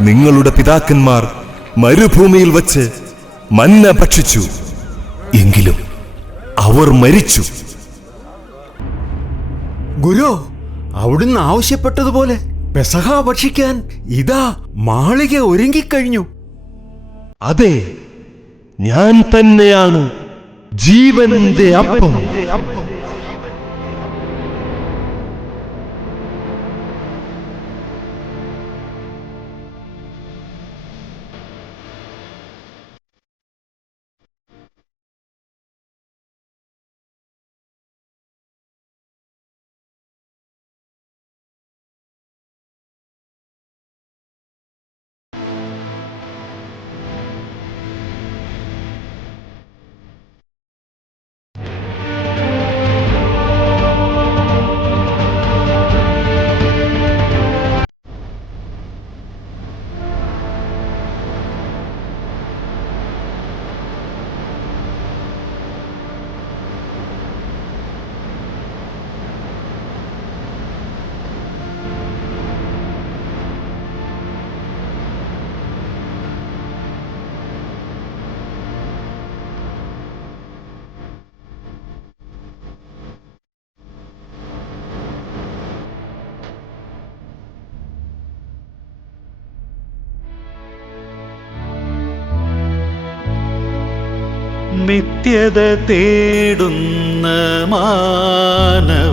നിങ്ങളുടെ പിതാക്കന്മാർ മരുഭൂമിയിൽ വച്ച് മന്ന ഭക്ഷിച്ചു, എങ്കിലും അവർ മരിച്ചു. ഗുരു, അവിടുന്ന് ആവശ്യപ്പെട്ടതുപോലെ പെസഹ ഭക്ഷിക്കാൻ ഇതാ മാളിക ഒരുങ്ങിക്കഴിഞ്ഞു. അതെ, ഞാൻ തന്നെയാണ് ജീവന്റെ അപ്പം. നിത്യത തേടുന്ന മാനവ